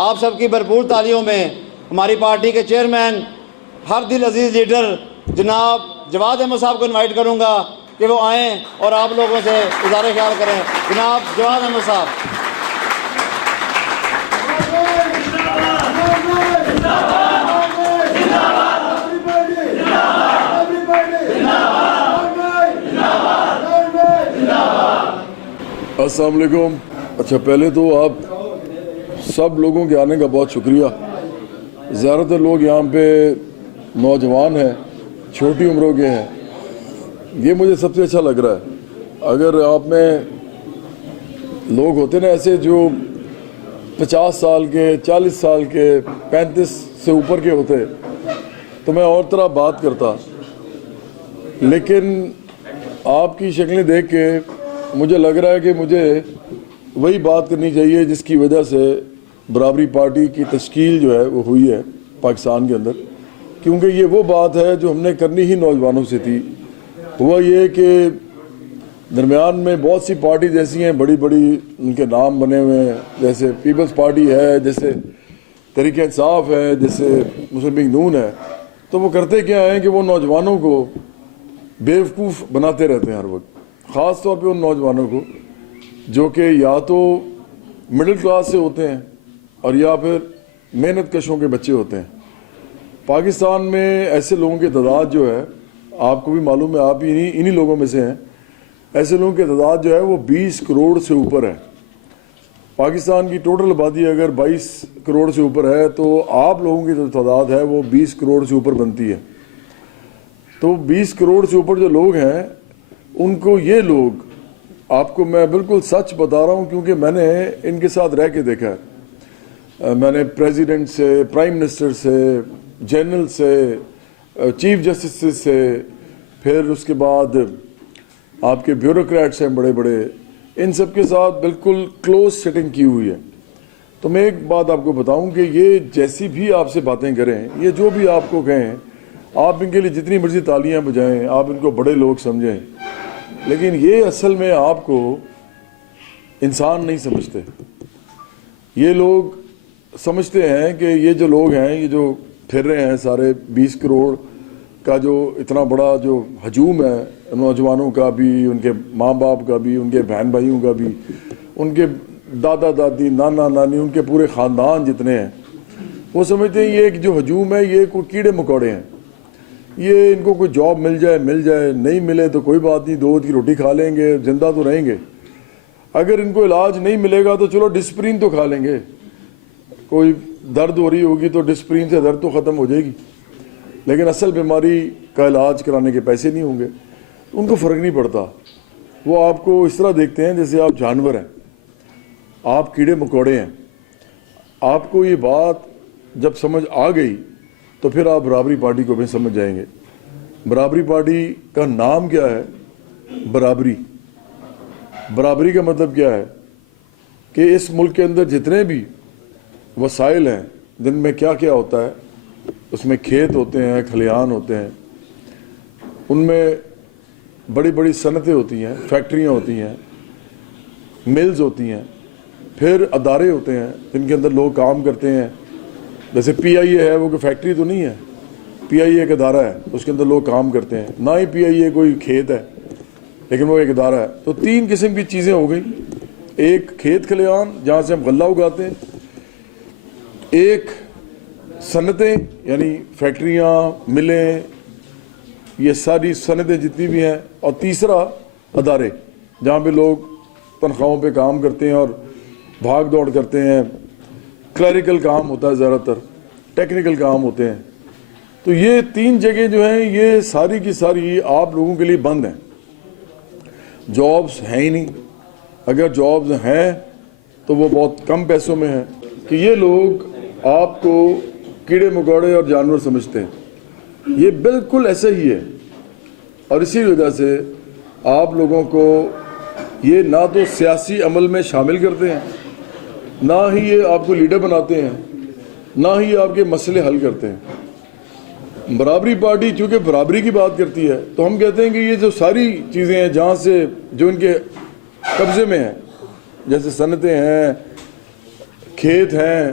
آپ سب کی بھرپور تالیوں میں ہماری پارٹی کے چیئرمین ہر دل عزیز لیڈر جناب جواد احمد صاحب کو انوائٹ کروں گا کہ وہ آئیں اور آپ لوگوں سے اظہار خیال کریں. جناب جواد احمد صاحب. السلام علیکم. اچھا، پہلے تو آپ سب لوگوں کے آنے کا بہت شکریہ. زیادہ تر لوگ یہاں پہ نوجوان ہیں، چھوٹی عمروں کے ہیں. یہ مجھے سب سے اچھا لگ رہا ہے. اگر آپ میں لوگ ہوتے نا ایسے جو 50 سال کے، 40 سال کے، 35 سے اوپر کے ہوتے تو میں اور طرح بات کرتا. لیکن آپ کی شکلیں دیکھ کے مجھے لگ رہا ہے کہ مجھے وہی بات کرنی چاہیے جس کی وجہ سے برابری پارٹی کی تشکیل جو ہے وہ ہوئی ہے پاکستان کے اندر. کیونکہ یہ وہ بات ہے جو ہم نے کرنی ہی نوجوانوں سے تھی. ہوا یہ کہ درمیان میں بہت سی پارٹی جیسی ہیں، بڑی بڑی ان کے نام بنے ہوئے ہیں، جیسے پیپلز پارٹی ہے، جیسے تحریک انصاف ہے، جیسے مسلم لیگ نون ہے. تو وہ کرتے کیا ہیں کہ وہ نوجوانوں کو بیوقوف بناتے رہتے ہیں ہر وقت، خاص طور پہ ان نوجوانوں کو جو کہ یا تو مڈل کلاس سے ہوتے ہیں اور یا پھر محنت کشوں کے بچے ہوتے ہیں. پاکستان میں ایسے لوگوں کی تعداد جو ہے، آپ کو بھی معلوم ہے، آپ ہی انہی لوگوں میں سے ہیں. ایسے لوگوں کی تعداد جو ہے وہ 20 کروڑ سے اوپر ہے. پاکستان کی ٹوٹل آبادی اگر 22 کروڑ سے اوپر ہے تو آپ لوگوں کی جو تعداد ہے وہ 20 کروڑ سے اوپر بنتی ہے. تو 20 کروڑ سے اوپر جو لوگ ہیں ان کو، یہ لوگ، آپ کو میں بالکل سچ بتا رہا ہوں کیونکہ میں نے ان کے ساتھ رہ کے دیکھا ہے. میں نے پریزیڈنٹ سے، پرائم منسٹر سے، جنرل سے، چیف جسٹس سے، پھر اس کے بعد آپ کے بیوروکریٹس ہیں بڑے بڑے، ان سب کے ساتھ بالکل کلوز سیٹنگ کی ہوئی ہے. تو میں ایک بات آپ کو بتاؤں کہ یہ جیسی بھی آپ سے باتیں کریں، یہ جو بھی آپ کو کہیں، آپ ان کے لیے جتنی مرضی تالیاں بجائیں، آپ ان کو بڑے لوگ سمجھیں، لیکن یہ اصل میں آپ کو انسان نہیں سمجھتے. یہ لوگ سمجھتے ہیں کہ یہ جو لوگ ہیں، یہ جو پھر رہے ہیں سارے 20 کروڑ کا جو اتنا بڑا جو ہجوم ہے، نوجوانوں کا بھی، ان کے ماں باپ کا بھی، ان کے بہن بھائیوں کا بھی، ان کے دادا دادی، نانا نانی، ان کے پورے خاندان جتنے ہیں، وہ سمجھتے ہیں یہ ایک جو ہجوم ہے یہ کوئی کیڑے مکوڑے ہیں. یہ ان کو کوئی جاب مل جائے، نہیں ملے تو کوئی بات نہیں، 2 وقت کی روٹی کھا لیں گے، زندہ تو رہیں گے. اگر ان کو علاج نہیں ملے گا تو چلو ڈسپرین تو کھا لیں گے، کوئی درد ہو رہی ہوگی تو ڈسپرین سے درد تو ختم ہو جائے گی، لیکن اصل بیماری کا علاج کرانے کے پیسے نہیں ہوں گے. ان کو فرق نہیں پڑتا. وہ آپ کو اس طرح دیکھتے ہیں جیسے آپ جانور ہیں، آپ کیڑے مکوڑے ہیں. آپ کو یہ بات جب سمجھ آ گئی تو پھر آپ برابری پارٹی کو بھی سمجھ جائیں گے. برابری پارٹی کا نام کیا ہے؟ برابری. برابری کا مطلب کیا ہے کہ اس ملک کے اندر جتنے بھی وسائل ہیں، جن میں کیا کیا ہوتا ہے، اس میں کھیت ہوتے ہیں، کھلیان ہوتے ہیں، ان میں بڑی بڑی صنعتیں ہوتی ہیں، فیکٹریاں ہوتی ہیں، ملز ہوتی ہیں، پھر ادارے ہوتے ہیں جن کے اندر لوگ کام کرتے ہیں. جیسے پی آئی اے ہے، وہ کوئی فیکٹری تو نہیں ہے، پی آئی اے ایک ادارہ ہے، اس کے اندر لوگ کام کرتے ہیں. نہ ہی پی آئی اے کوئی کھیت ہے، لیکن وہ ایک ادارہ ہے. تو 3 قسم کی چیزیں ہو گئی. ایک کھیت کھلیان جہاں سے ہم غلہ اگاتے ہیں، ایک صنعتیں یعنی فیکٹریاں، ملیں، یہ ساری صنعتیں جتنی بھی ہیں، اور تیسرا ادارے جہاں پہ لوگ تنخواہوں پہ کام کرتے ہیں اور بھاگ دوڑ کرتے ہیں. کلیریکل کام ہوتا ہے، زیادہ تر ٹیکنیکل کام ہوتے ہیں. تو یہ 3 جگہیں جو ہیں یہ ساری کی ساری آپ لوگوں کے لیے بند ہیں. جابز ہیں ہی نہیں. اگر جابز ہیں تو وہ بہت کم پیسوں میں ہیں کہ یہ لوگ آپ کو کیڑے مکوڑے اور جانور سمجھتے ہیں. یہ بالکل ایسا ہی ہے. اور اسی وجہ سے آپ لوگوں کو یہ نہ تو سیاسی عمل میں شامل کرتے ہیں، نہ ہی یہ آپ کو لیڈر بناتے ہیں، نہ ہی آپ کے مسئلے حل کرتے ہیں. برابری پارٹی چونکہ برابری کی بات کرتی ہے تو ہم کہتے ہیں کہ یہ جو ساری چیزیں ہیں جہاں سے جو ان کے قبضے میں ہیں، جیسے صنعتیں ہیں، کھیت ہیں،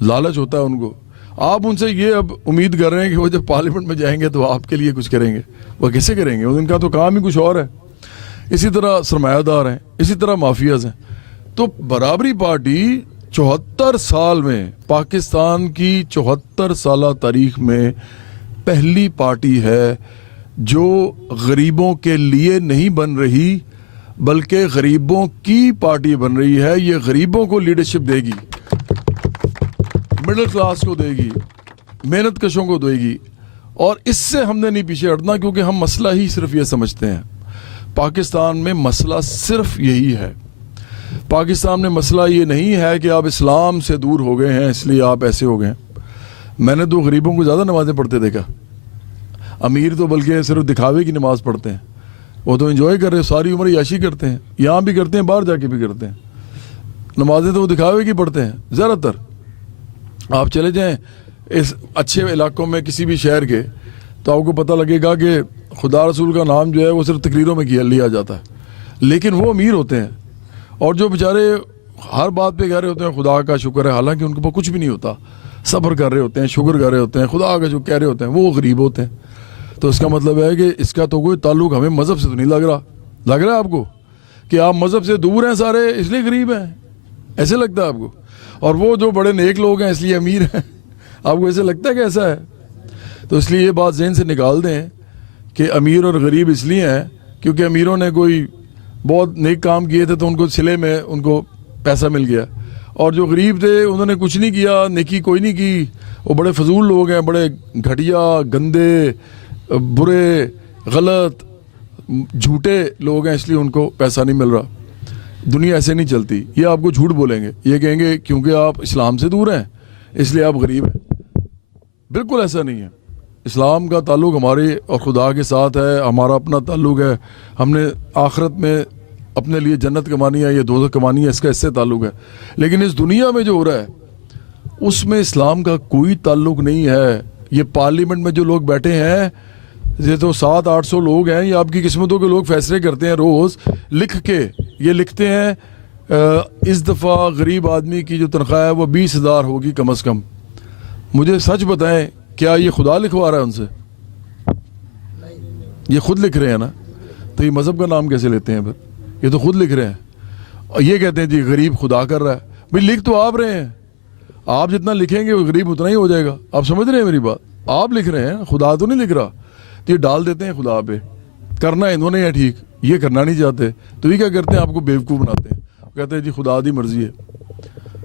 لالچ ہوتا ہے ان کو. آپ ان سے یہ اب امید کر رہے ہیں کہ وہ جب پارلیمنٹ میں جائیں گے تو آپ کے لیے کچھ کریں گے. وہ کیسے کریں گے؟ ان کا تو کام ہی کچھ اور ہے. اسی طرح سرمایہ دار ہیں, اسی طرح مافیاز ہیں. تو برابری پارٹی 74 سال میں, پاکستان کی 74 سالہ تاریخ میں پہلی پارٹی ہے جو غریبوں کے لیے نہیں بن رہی بلکہ غریبوں کی پارٹی بن رہی ہے. یہ غریبوں کو لیڈرشپ دے گی, مڈل کلاس کو دے گی, محنت کشوں کو دے گی, اور اس سے ہم نے نہیں پیچھے ہٹنا, کیونکہ ہم مسئلہ ہی صرف یہ سمجھتے ہیں. پاکستان میں مسئلہ صرف یہی ہے. پاکستان میں مسئلہ یہ نہیں ہے کہ آپ اسلام سے دور ہو گئے ہیں اس لیے آپ ایسے ہو گئے ہیں. میں نے تو غریبوں کو زیادہ نمازیں پڑھتے دیکھا. امیر تو بلکہ صرف دکھاوے کی نماز پڑھتے ہیں, وہ تو انجوائے کر رہے ہیں, ساری عمر عیاشی کرتے ہیں, یہاں بھی کرتے ہیں, باہر جا کے بھی کرتے ہیں. نمازیں تو وہ دکھاوے کی پڑھتے ہیں زیادہ تر. آپ چلے جائیں اس اچھے علاقوں میں کسی بھی شہر کے, تو آپ کو پتہ لگے گا کہ خدا رسول کا نام جو ہے وہ صرف تقریروں میں لیا جاتا ہے, لیکن وہ امیر ہوتے ہیں. اور جو بیچارے ہر بات پہ کہہ رہے ہوتے ہیں خدا کا شکر ہے, حالانکہ ان کے پاس کچھ بھی نہیں ہوتا, صبر کر رہے ہوتے ہیں, شکر کر رہے ہوتے ہیں, خدا کا جو کہہ رہے ہوتے ہیں, وہ غریب ہوتے ہیں. تو اس کا مطلب ہے کہ اس کا تو کوئی تعلق ہمیں مذہب سے تو نہیں لگ رہا ہے آپ کو کہ آپ مذہب سے دور ہیں سارے اس لیے غریب ہیں, ایسے لگتا ہے آپ کو. اور وہ جو بڑے نیک لوگ ہیں اس لیے امیر ہیں, آپ کو ایسے لگتا ہے کہ ایسا ہے؟ تو اس لیے یہ بات ذہن سے نکال دیں کہ امیر اور غریب اس لیے ہیں کیونکہ امیروں نے کوئی بہت نیک کام کیے تھے تو ان کو صلے میں ان کو پیسہ مل گیا, اور جو غریب تھے انہوں نے کچھ نہیں کیا, نیکی کوئی نہیں کی, وہ بڑے فضول لوگ ہیں, بڑے گھٹیا, گندے, برے, غلط, جھوٹے لوگ ہیں, اس لیے ان کو پیسہ نہیں مل رہا. دنیا ایسے نہیں چلتی. یہ آپ کو جھوٹ بولیں گے, یہ کہیں گے کیونکہ آپ اسلام سے دور ہیں اس لیے آپ غریب ہیں. بالکل ایسا نہیں ہے. اسلام کا تعلق ہمارے اور خدا کے ساتھ ہے, ہمارا اپنا تعلق ہے. ہم نے آخرت میں اپنے لیے جنت کمانی ہے یا دوزخ کمانی ہے, اس کا اس سے تعلق ہے. لیکن اس دنیا میں جو ہو رہا ہے اس میں اسلام کا کوئی تعلق نہیں ہے. یہ پارلیمنٹ میں جو لوگ بیٹھے ہیں, یہ تو 700-800 لوگ ہیں, یہ آپ کی قسمتوں کے لوگ فیصلے کرتے ہیں روز لکھ کے. یہ لکھتے ہیں اس دفعہ غریب آدمی کی جو تنخواہ ہے وہ 20,000 ہوگی کم از کم. مجھے سچ بتائیں, کیا یہ خدا لکھوا رہا ہے ان سے؟ یہ خود لکھ رہے ہیں نا, تو یہ مذہب کا نام کیسے لیتے ہیں پھر؟ یہ تو خود لکھ رہے ہیں اور یہ کہتے ہیں جی غریب خدا کر رہا ہے. بھائی لکھ تو آپ رہے ہیں, آپ جتنا لکھیں گے وہ غریب اتنا ہی ہو جائے گا. آپ سمجھ رہے ہیں میری بات؟ آپ لکھ رہے ہیں, خدا تو نہیں لکھ رہا. تو یہ ڈال دیتے ہیں خدا پہ, کرنا انہوں نے ہے ٹھیک, یہ کرنا نہیں چاہتے, تو یہ کیا کرتے ہیں آپ کو بیوقوف بناتے ہیں, کہتے ہیں جی خدا دی مرضی ہے.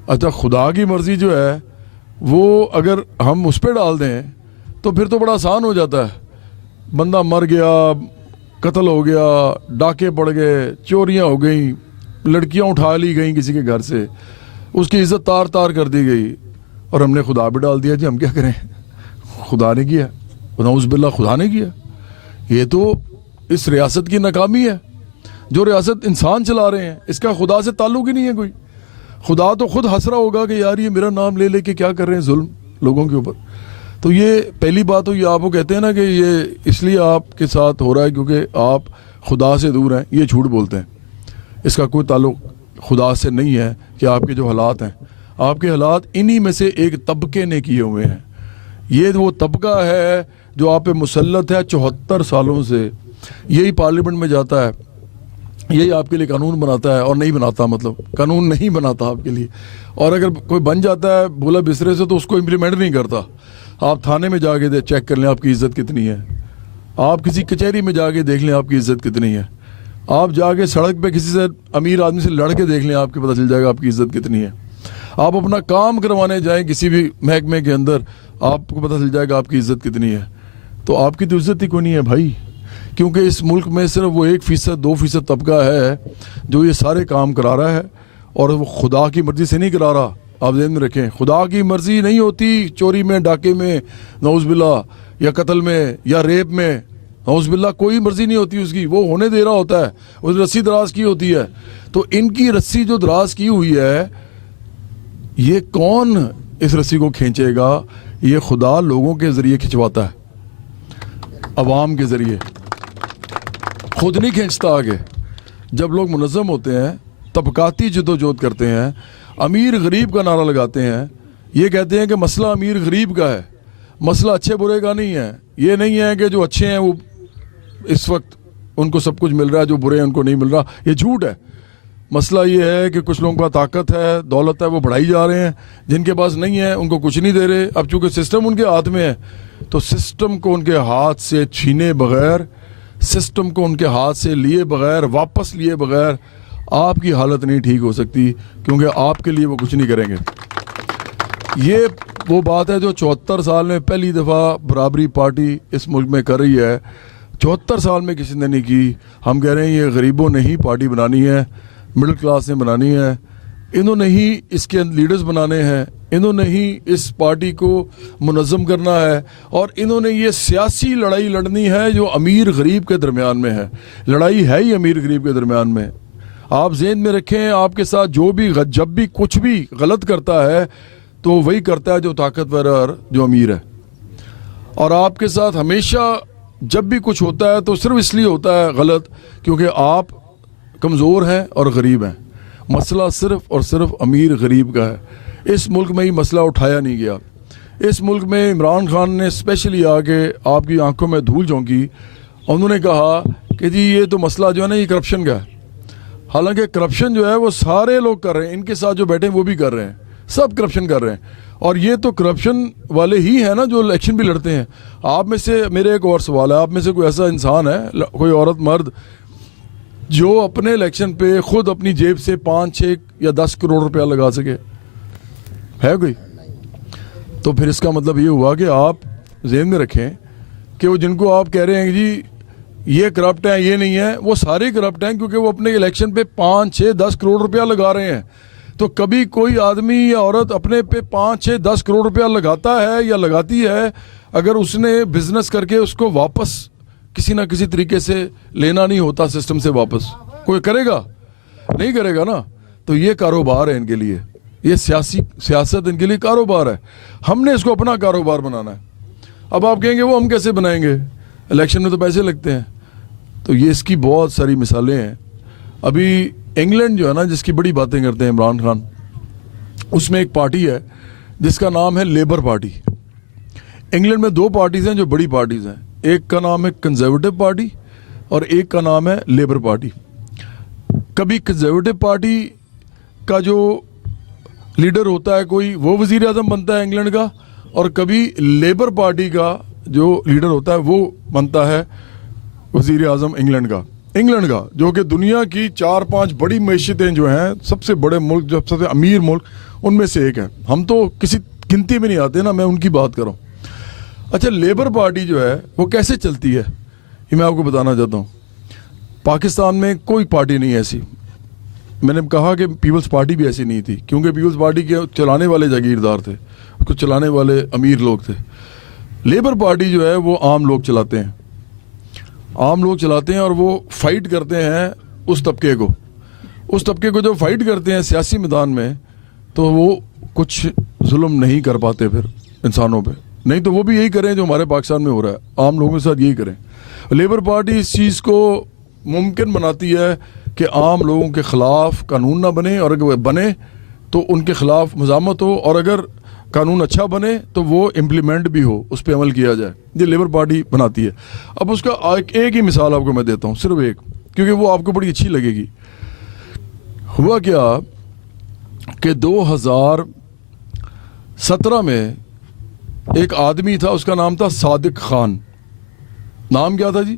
اچھا خدا کی مرضی جو ہے وہ اگر ہم اس پہ ڈال دیں تو پھر تو بڑا آسان ہو جاتا ہے. بندہ مر گیا, قتل ہو گیا, ڈاکے پڑ گئے, چوریاں ہو گئیں, لڑکیاں اٹھا لی گئیں کسی کے گھر سے, اس کی عزت تار تار کر دی گئی, اور ہم نے خدا پہ ڈال دیا. جی ہم کیا کریں, خدا نے کیا, نعوذ باللہ خدا نے کیا. یہ تو اس ریاست کی ناکامی ہے. جو ریاست انسان چلا رہے ہیں اس کا خدا سے تعلق ہی نہیں ہے کوئی. خدا تو خود ہنس رہا ہوگا کہ یار یہ میرا نام لے لے کے کیا کر رہے ہیں ظلم لوگوں کے اوپر. تو یہ پہلی بات تو یہ آپ کو کہتے ہیں نا کہ یہ اس لیے آپ کے ساتھ ہو رہا ہے کیونکہ آپ خدا سے دور ہیں, یہ جھوٹ بولتے ہیں. اس کا کوئی تعلق خدا سے نہیں ہے کہ آپ کے جو حالات ہیں, آپ کے حالات انہی میں سے ایک طبقے نے کیے ہوئے ہیں. یہ وہ طبقہ ہے جو آپ پہ مسلط ہے 74 سالوں سے. یہی پارلیمنٹ میں جاتا ہے, یہی آپ کے لیے قانون بناتا ہے, اور نہیں بناتا, مطلب قانون نہیں بناتا آپ کے لیے, اور اگر کوئی بن جاتا ہے بولا بسرے سے تو اس کو امپلیمنٹ نہیں کرتا. آپ تھانے میں جا کے چیک کر لیں آپ کی عزت کتنی ہے, آپ کسی کچہری میں جا کے دیکھ لیں آپ کی عزت کتنی ہے, آپ جا کے سڑک پہ کسی سے امیر آدمی سے لڑ کے دیکھ لیں آپ کو پتہ چل جائے گا آپ کی عزت کتنی ہے. آپ اپنا کام کروانے جائیں کسی بھی محکمے کے اندر, آپ کو پتہ چل جائے گا آپ کی عزت کتنی ہے. تو آپ کی تو عزت ہی کوئی نہیں ہے بھائی, کیونکہ اس ملک میں صرف وہ 1%-2% طبقہ ہے جو یہ سارے کام کرا رہا ہے, اور وہ خدا کی مرضی سے نہیں کرا رہا. آپ ذہن میں رکھیں, خدا کی مرضی نہیں ہوتی چوری میں, ڈاکے میں, نعوذ باللہ, یا قتل میں, یا ریپ میں, نعوذ باللہ. کوئی مرضی نہیں ہوتی اس کی, وہ ہونے دے رہا ہوتا ہے, اس رسی دراز کی ہوتی ہے. تو ان کی رسی جو دراز کی ہوئی ہے, یہ کون اس رسی کو کھینچے گا؟ یہ خدا لوگوں کے ذریعے کھنچواتا ہے, عوام کے ذریعے, خود نہیں کھینچتا آگے. جب لوگ منظم ہوتے ہیں, طبقاتی جدوجہد کرتے ہیں, امیر غریب کا نعرہ لگاتے ہیں, یہ کہتے ہیں کہ مسئلہ امیر غریب کا ہے, مسئلہ اچھے برے کا نہیں ہے. یہ نہیں ہے کہ جو اچھے ہیں وہ اس وقت ان کو سب کچھ مل رہا ہے, جو برے ہیں ان کو نہیں مل رہا. یہ جھوٹ ہے. مسئلہ یہ ہے کہ کچھ لوگوں کا طاقت ہے, دولت ہے, وہ بڑھائی جا رہے ہیں. جن کے پاس نہیں ہے ان کو کچھ نہیں دے رہے. اب چونکہ سسٹم ان کے ہاتھ میں ہے تو سسٹم کو ان کے ہاتھ سے چھینے بغیر, سسٹم کو ان کے ہاتھ سے لیے بغیر, واپس لیے بغیر آپ کی حالت نہیں ٹھیک ہو سکتی, کیونکہ آپ کے لیے وہ کچھ نہیں کریں گے. یہ وہ بات ہے جو 74 سال میں پہلی دفعہ برابری پارٹی اس ملک میں کر رہی ہے. 74 سال میں کسی نے نہیں کی. ہم کہہ رہے ہیں یہ غریبوں نے ہی پارٹی بنانی ہے, مڈل کلاس نے بنانی ہے, انہوں نے ہی اس کے لیڈرز بنانے ہیں, انہوں نے ہی اس پارٹی کو منظم کرنا ہے, اور انہوں نے یہ سیاسی لڑائی لڑنی ہے جو امیر غریب کے درمیان میں ہے. لڑائی ہے ہی امیر غریب کے درمیان میں. آپ ذہن میں رکھیں, آپ کے ساتھ جب بھی کچھ بھی غلط کرتا ہے تو وہی کرتا ہے جو طاقتور اور جو امیر ہے. اور آپ کے ساتھ ہمیشہ جب بھی کچھ ہوتا ہے تو صرف اس لیے ہوتا ہے غلط کیونکہ آپ کمزور ہیں اور غریب ہیں. مسئلہ صرف اور صرف امیر غریب کا ہے. اس ملک میں ہی مسئلہ اٹھایا نہیں گیا. اس ملک میں عمران خان نے اسپیشلی آ کے آپ کی آنکھوں میں دھول جھونکی. انہوں نے کہا کہ جی یہ تو مسئلہ جو ہے نا یہ کرپشن کا ہے. حالانکہ کرپشن جو ہے وہ سارے لوگ کر رہے ہیں, ان کے ساتھ جو بیٹھے ہیں وہ بھی کر رہے ہیں, سب کرپشن کر رہے ہیں. اور یہ تو کرپشن والے ہی ہیں نا جو الیکشن بھی لڑتے ہیں. آپ میں سے میرے ایک اور سوال ہے, آپ میں سے کوئی ایسا انسان ہے, کوئی عورت مرد جو اپنے الیکشن پہ خود اپنی جیب سے 5, 6 یا 10 کروڑ روپیہ لگا سکے؟ ہے کوئی؟ تو پھر اس کا مطلب یہ ہوا کہ آپ ذہن میں رکھیں کہ وہ جن کو آپ کہہ رہے ہیں جی یہ کرپٹ ہیں, یہ نہیں ہے, وہ سارے کرپٹ ہیں کیونکہ وہ اپنے الیکشن پہ 5, 6, 10 کروڑ روپیہ لگا رہے ہیں. تو کبھی کوئی آدمی یا عورت اپنے پہ 5, 6, 10 کروڑ روپیہ لگاتا ہے یا لگاتی ہے, اگر اس نے بزنس کر کے اس کو واپس کسی نہ کسی طریقے سے لینا نہیں ہوتا سسٹم سے واپس, کوئی کرے گا؟ نہیں کرے گا نا. تو یہ کاروبار ہے ان کے لیے, یہ سیاست ان کے لیے کاروبار ہے. ہم نے اس کو اپنا کاروبار بنانا ہے. اب آپ کہیں گے وہ ہم کیسے بنائیں گے, الیکشن میں تو پیسے لگتے ہیں. تو یہ اس کی بہت ساری مثالیں ہیں. ابھی انگلینڈ جو ہے نا جس کی بڑی باتیں کرتے ہیں عمران خان, اس میں ایک پارٹی ہے جس کا نام ہے لیبر پارٹی. انگلینڈ میں 2 پارٹیز ہیں جو بڑی پارٹیز ہیں, ایک کا نام ہے کنزرویٹو پارٹی اور ایک کا نام ہے لیبر پارٹی. کبھی کنزرویٹو پارٹی کا جو لیڈر ہوتا ہے کوئی, وہ وزیر اعظم بنتا ہے انگلینڈ کا, اور کبھی لیبر پارٹی کا جو لیڈر ہوتا ہے وہ بنتا ہے وزیر اعظم انگلینڈ کا, جو کہ دنیا کی 4-5 بڑی معیشتیں جو ہیں, سب سے بڑے ملک, جو سب سے امیر ملک, ان میں سے ایک ہے. ہم تو کسی گنتی میں نہیں آتے نا, میں ان کی بات کر رہا ہوں. اچھا, لیبر پارٹی جو ہے وہ کیسے چلتی ہے یہ میں آپ کو بتانا چاہتا ہوں. پاکستان میں کوئی پارٹی نہیں ایسی. میں نے کہا کہ پیپلز پارٹی بھی ایسی نہیں تھی, کیونکہ پیپلز پارٹی کے چلانے والے جاگیردار تھے, اس کو چلانے والے امیر لوگ تھے. لیبر پارٹی جو ہے وہ عام لوگ چلاتے ہیں, اور وہ فائٹ کرتے ہیں اس طبقے کو جو فائٹ کرتے ہیں سیاسی میدان میں, تو وہ کچھ ظلم نہیں کر پاتے پھر انسانوں پہ. نہیں تو وہ بھی یہی کریں جو ہمارے پاکستان میں ہو رہا ہے, عام لوگوں کے ساتھ یہی کریں. لیبر پارٹی اس چیز کو ممکن بناتی ہے کہ عام لوگوں کے خلاف قانون نہ بنے, اور اگر وہ بنے تو ان کے خلاف مزاحمت ہو, اور اگر قانون اچھا بنے تو وہ امپلیمنٹ بھی ہو, اس پہ عمل کیا جائے. یہ لیبر پارٹی بناتی ہے. اب اس کا ایک ہی مثال آپ کو میں دیتا ہوں, صرف ایک, کیونکہ وہ آپ کو بڑی اچھی لگے گی. ہوا کیا کہ 2017 میں ایک آدمی تھا, اس کا نام تھا صادق خان. نام کیا تھا جی؟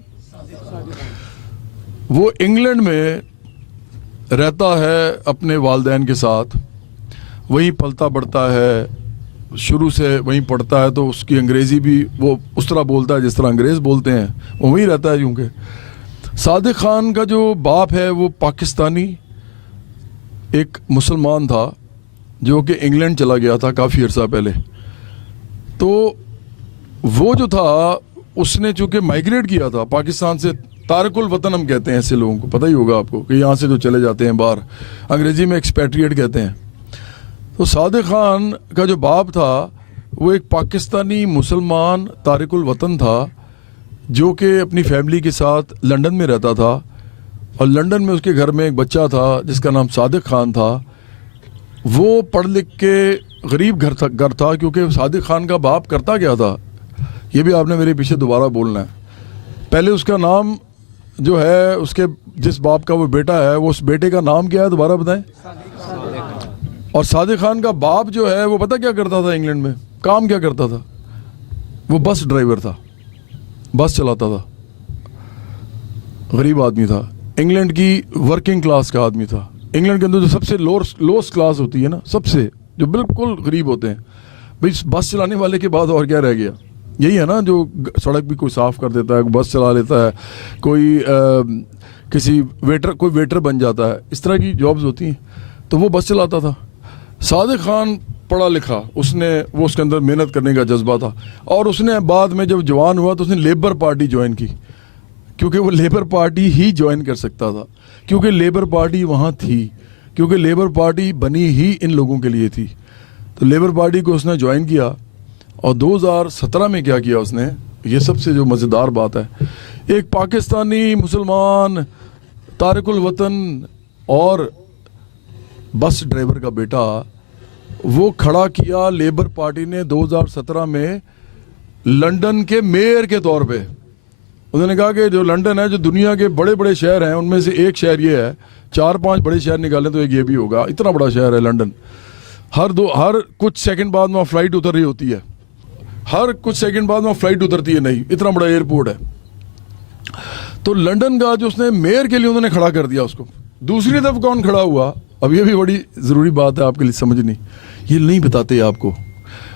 وہ انگلینڈ میں رہتا ہے اپنے والدین کے ساتھ, وہیں پلتا بڑھتا ہے, شروع سے وہیں پڑھتا ہے, تو اس کی انگریزی بھی وہ اس طرح بولتا ہے جس طرح انگریز بولتے ہیں, وہ وہیں رہتا ہے. کیونکہ صادق خان کا جو باپ ہے وہ پاکستانی ایک مسلمان تھا جو کہ انگلینڈ چلا گیا تھا کافی عرصہ پہلے. تو وہ جو تھا اس نے چونکہ مائیگریٹ کیا تھا پاکستان سے, تارک الوطن ہم کہتے ہیں ایسے لوگوں کو, پتہ ہی ہوگا آپ کو کہ یہاں سے جو چلے جاتے ہیں باہر, انگریزی میں ایکسپیٹریٹ کہتے ہیں. تو صادق خان کا جو باپ تھا وہ ایک پاکستانی مسلمان تارک الوطن تھا جو کہ اپنی فیملی کے ساتھ لندن میں رہتا تھا, اور لندن میں اس کے گھر میں ایک بچہ تھا جس کا نام صادق خان تھا. وہ پڑھ لکھ کے غریب گھر تھا کیونکہ صادق خان کا باپ کرتا کیا تھا یہ بھی آپ نے میرے پیچھے دوبارہ بولنا ہے. پہلے اس کا نام جو ہے اس کے جس باپ کا وہ بیٹا ہے وہ اس بیٹے کا نام کیا ہے دوبارہ بتائیں. اور صادق خان کا باپ جو ہے وہ پتہ کیا کرتا تھا انگلینڈ میں, کام کیا کرتا تھا, وہ بس ڈرائیور تھا, بس چلاتا تھا, غریب آدمی تھا, انگلینڈ کی ورکنگ کلاس کا آدمی تھا. انگلینڈ کے اندر جو سب سے لوسٹ کلاس ہوتی ہے نا, سب سے جو بالکل غریب ہوتے ہیں, بھائی بس چلانے والے کے بعد اور کیا رہ گیا, یہی ہے نا جو سڑک بھی کوئی صاف کر دیتا ہے, بس چلا لیتا ہے, کوئی کسی ویٹر بن جاتا ہے, اس طرح کی جابز ہوتی ہیں. تو وہ بس چلاتا تھا. صادق خان پڑھا لکھا, وہ اس کے اندر محنت کرنے کا جذبہ تھا, اور اس نے بعد میں جب جوان ہوا تو اس نے لیبر پارٹی جوائن کی, کیونکہ وہ لیبر پارٹی ہی جوائن کر سکتا تھا, کیونکہ لیبر پارٹی وہاں تھی, کیونکہ لیبر پارٹی بنی ہی ان لوگوں کے لیے تھی. تو لیبر پارٹی کو اس نے جوائن کیا, اور 2017 میں کیا کیا اس نے, یہ سب سے جو مزیدار بات ہے, ایک پاکستانی مسلمان تارک الوطن اور بس ڈرائیور کا بیٹا وہ کھڑا کیا لیبر پارٹی نے 2017 میں لنڈن کے میئر کے طور پہ. انہوں نے کہا کہ جو لنڈن ہے, جو دنیا کے بڑے بڑے شہر ہیں ان میں سے ایک شہر یہ ہے, 4-5 بڑے شہر نکالیں تو ایک یہ بھی ہوگا, اتنا بڑا شہر ہے لنڈن. ہر کچھ سیکنڈ بعد وہاں فلائٹ اتر رہی ہوتی ہے, ہر کچھ سیکنڈ بعد وہاں فلائٹ اترتی ہے, نہیں اتنا بڑا ایئرپورٹ ہے. تو لنڈن کا جو اس نے میئر کے لیے انہوں نے کھڑا کر دیا اس کو. دوسری طرف کون کھڑا ہوا, اب یہ بھی بڑی ضروری بات ہے آپ کے لیے سمجھنی, یہ نہیں بتاتے آپ کو.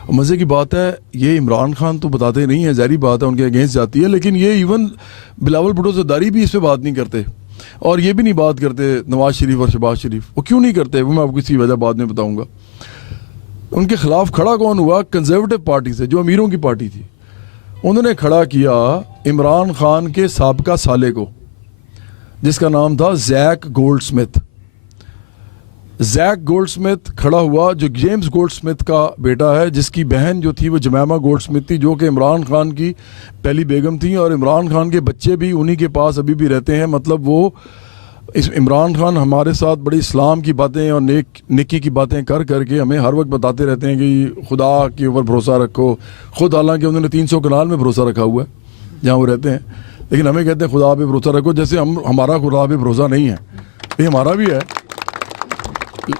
مزے کی بات ہے, یہ عمران خان تو بتاتے نہیں ہیں, ظاہری بات ہے ان کے اگینسٹ جاتی ہے, لیکن یہ ایون بلاول بھٹو زرداری بھی اس پہ بات نہیں کرتے, اور یہ بھی نہیں بات کرتے نواز شریف اور شہباز شریف. وہ کیوں نہیں کرتے وہ میں آپ کو کسی وجہ بعد میں بتاؤں گا. ان کے خلاف کھڑا کون ہوا, کنزرویٹو پارٹی سے, جو امیروں کی پارٹی تھی, انہوں نے کھڑا کیا عمران خان کے سابقہ سالے کو, جس کا نام تھا زیک گولڈ سمتھ. زیک گولڈ سمتھ کھڑا ہوا, جو جیمز گولڈ سمتھ کا بیٹا ہے, جس کی بہن جو تھی وہ جمیمہ گولڈ سمتھ تھی, جو کہ عمران خان کی پہلی بیگم تھیں, اور عمران خان کے بچے بھی انہی کے پاس ابھی بھی رہتے ہیں. مطلب وہ عمران خان ہمارے ساتھ بڑی اسلام کی باتیں اور نیکی کی باتیں کر کے ہمیں ہر وقت بتاتے رہتے ہیں کہ خدا کے اوپر بھروسہ رکھو. خود حالانکہ انہوں نے 300 کنال میں بھروسہ رکھا ہوا ہے جہاں وہ رہتے ہیں, لیکن ہمیں کہتے ہیں خدا پہ بھروسہ رکھو, جیسے ہمارا خدا پہ بھروسہ نہیں ہے. یہ ہمارا بھی ہے,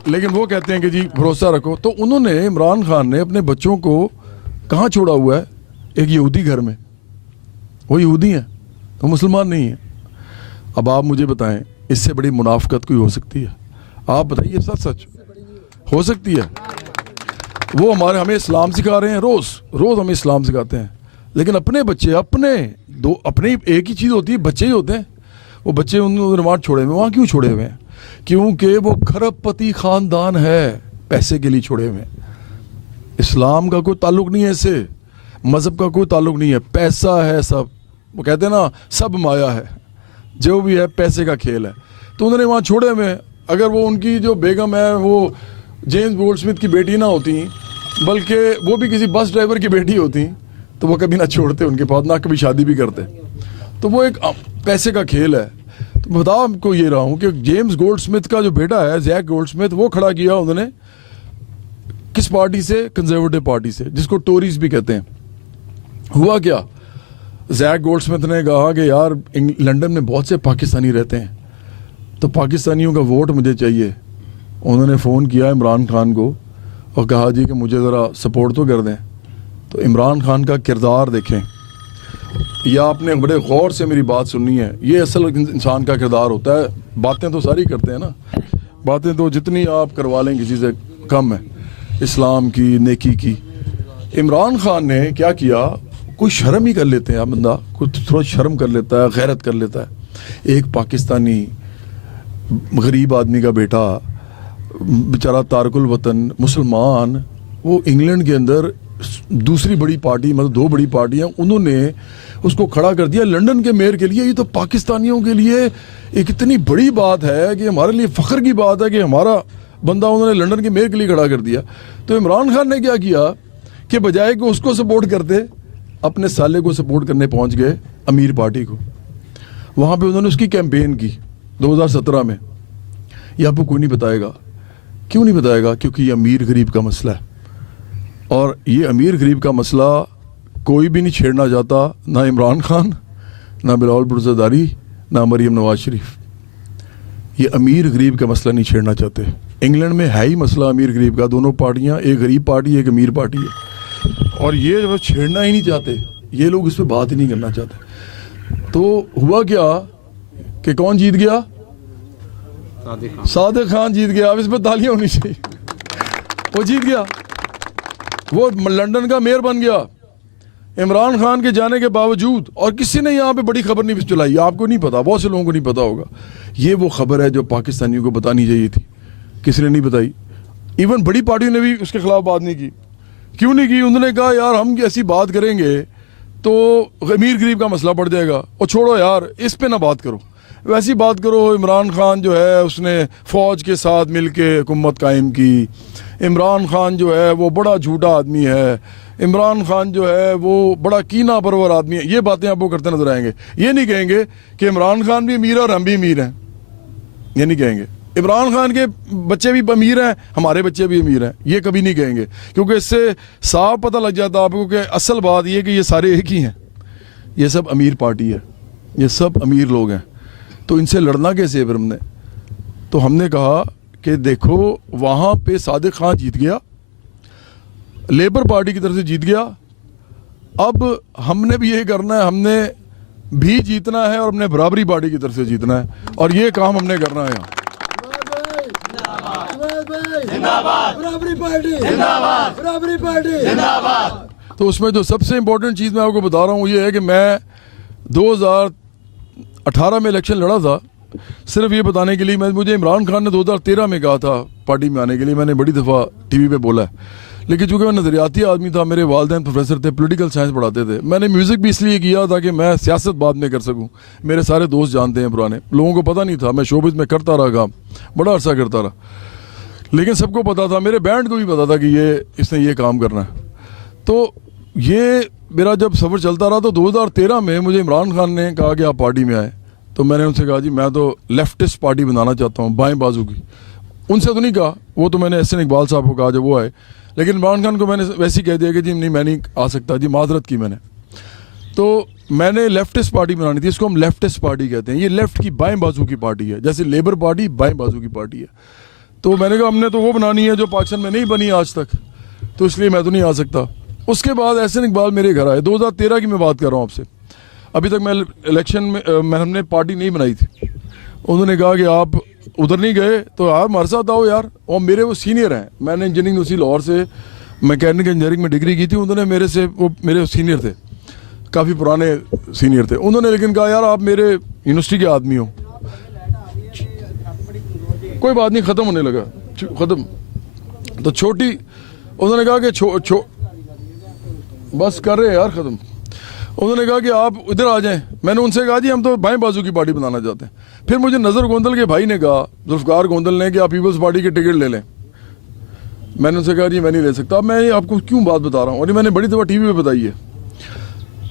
لیکن وہ کہتے ہیں کہ جی بھروسہ رکھو. تو انہوں نے, عمران خان نے اپنے بچوں کو کہاں چھوڑا ہوا ہے, ایک یہودی گھر میں. وہ یہودی ہیں, وہ مسلمان نہیں ہیں. اب آپ مجھے بتائیں اس سے بڑی منافقت کوئی ہو سکتی ہے؟ آپ بتائیے, سچ ہو سکتی ہے؟ وہ ہمیں اسلام سکھا رہے ہیں, روز ہمیں اسلام سکھاتے ہیں, لیکن اپنے بچے اپنے ایک ہی چیز ہوتی ہے, بچے ہی ہوتے ہیں. وہ بچے انہوں نے وہاں چھوڑے ہوئے, وہاں کیوں چھوڑے ہوئے ہیں؟ کیونکہ وہ کھرب پتی خاندان ہے, پیسے کے لیے چھوڑے ہوئے ہیں. اسلام کا کوئی تعلق نہیں ہے اس سے, مذہب کا کوئی تعلق نہیں ہے, پیسہ ہے سب. وہ کہتے ہیں نا سب مایا ہے, جو بھی ہے پیسے کا کھیل ہے. تو انہوں نے وہاں چھوڑے ہوئے. اگر وہ ان کی جو بیگم ہے وہ جیمز گولڈ سمتھ کی بیٹی نہ ہوتی, بلکہ وہ بھی کسی بس ڈرائیور کی بیٹی ہوتی, تو وہ کبھی نہ چھوڑتے ان کے پاس, نہ کبھی شادی بھی کرتے. تو وہ ایک پیسے کا کھیل ہے. تو بتا آپ کو یہ رہا ہوں کہ جیمز گولڈ سمتھ کا جو بیٹا ہے زیک گولڈ سمتھ, وہ کھڑا کیا انہوں نے کس پارٹی سے, کنزرویٹو پارٹی سے, جس کو ٹوریز بھی کہتے ہیں. ہوا کیا, زیک گولڈ سمتھ نے کہا کہ یار لنڈن میں بہت سے پاکستانی رہتے ہیں, تو پاکستانیوں کا ووٹ مجھے چاہیے. انہوں نے فون کیا عمران خان کو اور کہا جی کہ مجھے ذرا سپورٹ تو کر دیں. تو عمران خان کا کردار دیکھیں, یا آپ نے بڑے غور سے میری بات سننی ہے, یہ اصل انسان کا کردار ہوتا ہے. باتیں تو ساری کرتے ہیں نا, باتیں تو جتنی آپ کروا لیں کسی سے کم ہے, اسلام کی, نیکی کی. عمران خان نے کیا کیا, کوئی شرم ہی کر لیتے ہیں بندہ, کوئی تھوڑا شرم کر لیتا ہے, غیرت کر لیتا ہے. ایک پاکستانی غریب آدمی کا بیٹا, بیچارہ تارک الوطن مسلمان, وہ انگلینڈ کے اندر دوسری بڑی پارٹی, مطلب 2 بڑی پارٹیاں, انہوں نے اس کو کھڑا کر دیا لنڈن کے میئر کے لیے. یہ تو پاکستانیوں کے لیے ایک اتنی بڑی بات ہے کہ ہمارے لیے فخر کی بات ہے کہ ہمارا بندہ انہوں نے لنڈن کے میئر کے لیے کھڑا کر دیا. تو عمران خان نے کیا کیا کہ بجائے کہ اس کو سپورٹ کرتے, اپنے سالے کو سپورٹ کرنے پہنچ گئے امیر پارٹی کو. وہاں پہ انہوں نے اس کی کیمپین کی 2017 میں. یہ آپ کو کوئی نہیں بتائے گا. کیوں نہیں بتائے گا؟ کیونکہ یہ امیر غریب کا مسئلہ ہے. اور یہ امیر غریب کا مسئلہ کوئی بھی نہیں چھیڑنا چاہتا, نہ عمران خان, نہ بلاول بھٹو زرداری, نہ مریم نواز شریف. یہ امیر غریب کا مسئلہ نہیں چھیڑنا چاہتے. انگلینڈ میں ہے ہی مسئلہ امیر غریب کا, دونوں پارٹیاں, ایک غریب پارٹی ایک امیر پارٹی ہے, اور یہ جو چھیڑنا ہی نہیں چاہتے, یہ لوگ اس پہ بات ہی نہیں کرنا چاہتے. تو ہوا کیا کہ کون جیت گیا؟ صادق خان جیت گیا. اب اس پہ تالیاں ہونی چاہیے. وہ جیت گیا, وہ لندن کا میئر بن گیا عمران خان کے جانے کے باوجود, اور کسی نے یہاں پہ بڑی خبر نہیں چلائی. آپ کو نہیں پتا, بہت سے لوگوں کو نہیں پتا ہوگا. یہ وہ خبر ہے جو پاکستانیوں کو بتانی چاہیے تھی, کسی نے نہیں بتائی. ایون بڑی پارٹیوں نے بھی اس کے خلاف بات نہیں کی. کیوں نہیں کی؟ انہوں نے کہا یار ہم ایسی بات کریں گے تو امیر غریب کا مسئلہ بڑھ جائے گا, اور چھوڑو یار اس پہ نہ بات کرو, ویسی بات کرو. عمران خان جو ہے اس نے فوج کے ساتھ مل کے حکومت قائم کی. عمران خان جو ہے وہ بڑا جھوٹا آدمی ہے. عمران خان جو ہے وہ بڑا کینہ پرور آدمی ہے. یہ باتیں آپ کو کرتے نظر آئیں گے. یہ نہیں کہیں گے کہ عمران خان بھی امیر ہے اور ہم بھی امیر ہیں. یہ نہیں کہیں گے. عمران خان کے بچے بھی امیر ہیں, ہمارے بچے بھی امیر ہیں. یہ کبھی نہیں کہیں گے, کیونکہ اس سے صاف پتہ لگ جاتا آپ کو کہ اصل بات یہ کہ یہ سارے ایک ہی ہیں. یہ سب امیر پارٹی ہے, یہ سب امیر لوگ ہیں. تو ان سے لڑنا کیسے ہے پھر ہم نے؟ تو ہم نے کہا کہ دیکھو وہاں پہ صادق خان جیت گیا, لیبر پارٹی کی طرف سے جیت گیا. اب ہم نے بھی یہ کرنا ہے, ہم نے بھی جیتنا ہے اور ہم نے برابری پارٹی کی طرف سے جیتنا ہے, اور یہ کام ہم نے کرنا ہے. تو اس میں جو سب سے امپورٹنٹ چیز میں آپ کو بتا رہا ہوں یہ ہے کہ میں 2018 میں الیکشن لڑا تھا, صرف یہ بتانے کے لیے. مجھے عمران خان نے 2013 میں کہا تھا پارٹی میں آنے کے لیے, میں نے بڑی دفعہ ٹی وی پہ بولا ہے, لیکن چونکہ میں نظریاتی آدمی تھا, میرے والدین پروفیسر تھے, پولیٹیکل سائنس پڑھاتے تھے. میں نے میوزک بھی اس لیے کیا تاکہ میں سیاست بعد میں کر سکوں. میرے سارے دوست جانتے ہیں پرانے, لوگوں کو پتہ نہیں تھا. میں شوبز میں کرتا رہا کام, بڑا عرصہ کرتا رہا, لیکن سب کو پتا تھا, میرے بینڈ کو بھی پتا تھا کہ اس نے یہ کام کرنا ہے. تو یہ میرا جب سفر چلتا رہا, تو 2013 میں مجھے عمران خان نے کہا کہ آپ پارٹی میں آئے. تو میں نے ان سے کہا جی میں تو لیفٹسٹ پارٹی بنانا چاہتا ہوں, بائیں بازو کی. ان سے تو نہیں کہا, وہ تو میں نے احسن اقبال صاحب کو کہا جب وہ آئے, لیکن عمران خان کو میں نے ویسے ہی کہہ دیا کہ جی نہیں میں نہیں آ سکتا, جی معذرت کی میں نے. تو میں نے لیفٹسٹ پارٹی بنانی تھی, اس کو ہم لیفٹسٹ پارٹی کہتے ہیں. یہ لیفٹ کی بائیں بازو کی پارٹی ہے, جیسے لیبر پارٹی بائیں بازو کی پارٹی ہے. تو میں نے کہا ہم نے تو وہ بنانی ہے جو پاکستان میں نہیں بنی آج تک, تو اس لیے میں تو نہیں آ سکتا. اس کے بعد احسن اقبال میرے گھر آئے, 2013 کی میں بات کر رہا ہوں آپ سے. ابھی تک میں الیکشن میں ہم نے پارٹی نہیں بنائی تھی. انہوں نے کہا کہ آپ ادھر نہیں گئے تو آپ ہمارے ساتھ آؤ یار. اور میرے وہ سینئر ہیں, میں نے انجینئرنگ یونیورسٹی لاہور سے میکینیکل انجینئرنگ میں ڈگری کی تھی. انہوں نے میرے سے, وہ میرے سینئر تھے, کافی پرانے سینئر تھے. انہوں نے لیکن کہا یار آپ میرے یونیورسٹی کے آدمی ہو. کوئی بات نہیں, ختم ہونے لگا, ختم. تو چھوٹی, انہوں نے کہا کہ بس کر رہے یار ختم. انہوں نے کہا کہ آپ ادھر آ جائیں. میں نے ان سے کہا جی ہم تو بائیں بازو کی پارٹی بنانا چاہتے ہیں. پھر مجھے نظر گوندل کے بھائی نے کہا, ذوالفقار گوندل نے, کہ آپ پیپلز پارٹی کے ٹکٹ لے لیں. میں نے ان سے کہا جی میں نہیں لے سکتا. اب میں آپ کو کیوں بات بتا رہا ہوں, اور میں نے بڑی دفعہ ٹی وی پہ بتائی ہے.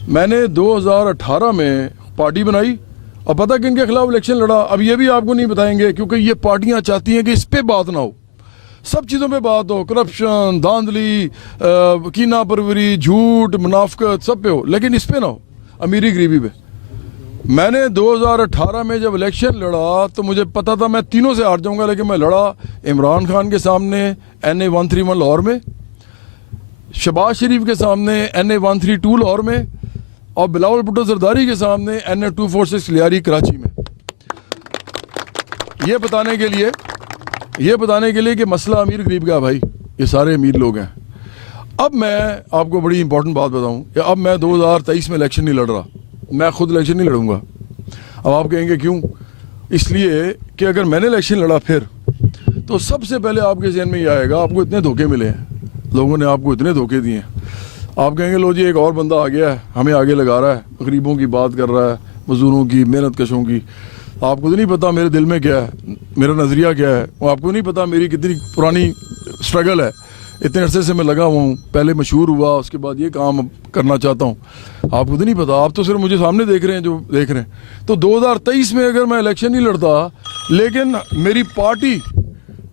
میں نے 2018 میں پارٹی بنائی, اور پتہ کن کے خلاف الیکشن لڑا. اب یہ بھی آپ کو نہیں بتائیں گے, کیونکہ یہ پارٹیاں چاہتی ہیں کہ اس پہ بات نہ ہو, سب چیزوں پہ بات ہو, کرپشن, دھاندلی, کینہ پروری, جھوٹ, منافقت, سب پہ ہو, لیکن اس پہ نہ ہو, امیری غریبی پہ. میں نے 2018 میں جب الیکشن لڑا تو مجھے پتا تھا میں تینوں سے ہار جاؤں گا, لیکن میں لڑا عمران خان کے سامنے NA 131 لاہور میں, شہباز شریف کے سامنے NA 132 لاہور میں, اور بلاول بھٹو زرداری کے سامنے NA 246 لیاری کراچی میں. یہ بتانے کے لیے کہ مسئلہ امیر غریب کا بھائی, یہ سارے امیر لوگ ہیں. اب میں آپ کو بڑی امپورٹنٹ بات بتاؤں کہ اب میں 2023 میں الیکشن نہیں لڑ رہا, میں خود الیکشن نہیں لڑوں گا. اب آپ کہیں گے کیوں؟ اس لیے کہ اگر میں نے الیکشن لڑا پھر تو سب سے پہلے آپ کے ذہن میں یہ آئے گا آپ کو اتنے دھوکے ملے ہیں, لوگوں نے آپ کو اتنے دھوکے دیے ہیں. آپ کہیں گے لو جی ایک اور بندہ آ گیا ہے, ہمیں آگے لگا رہا ہے, غریبوں کی بات کر رہا ہے, مزدوروں کی, محنت کشوں کی. آپ کو تو نہیں پتا میرے دل میں کیا ہے, میرا نظریہ کیا ہے. آپ کو نہیں پتا میری کتنی پرانی سٹرگل ہے, اتنے عرصے سے میں لگا ہوا ہوں, پہلے مشہور ہوا, اس کے بعد یہ کام کرنا چاہتا ہوں. آپ کو تو نہیں پتا, آپ تو صرف مجھے سامنے دیکھ رہے ہیں جو دیکھ رہے ہیں. تو 2023 میں اگر میں الیکشن نہیں لڑتا, لیکن میری پارٹی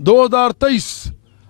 2023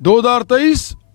2023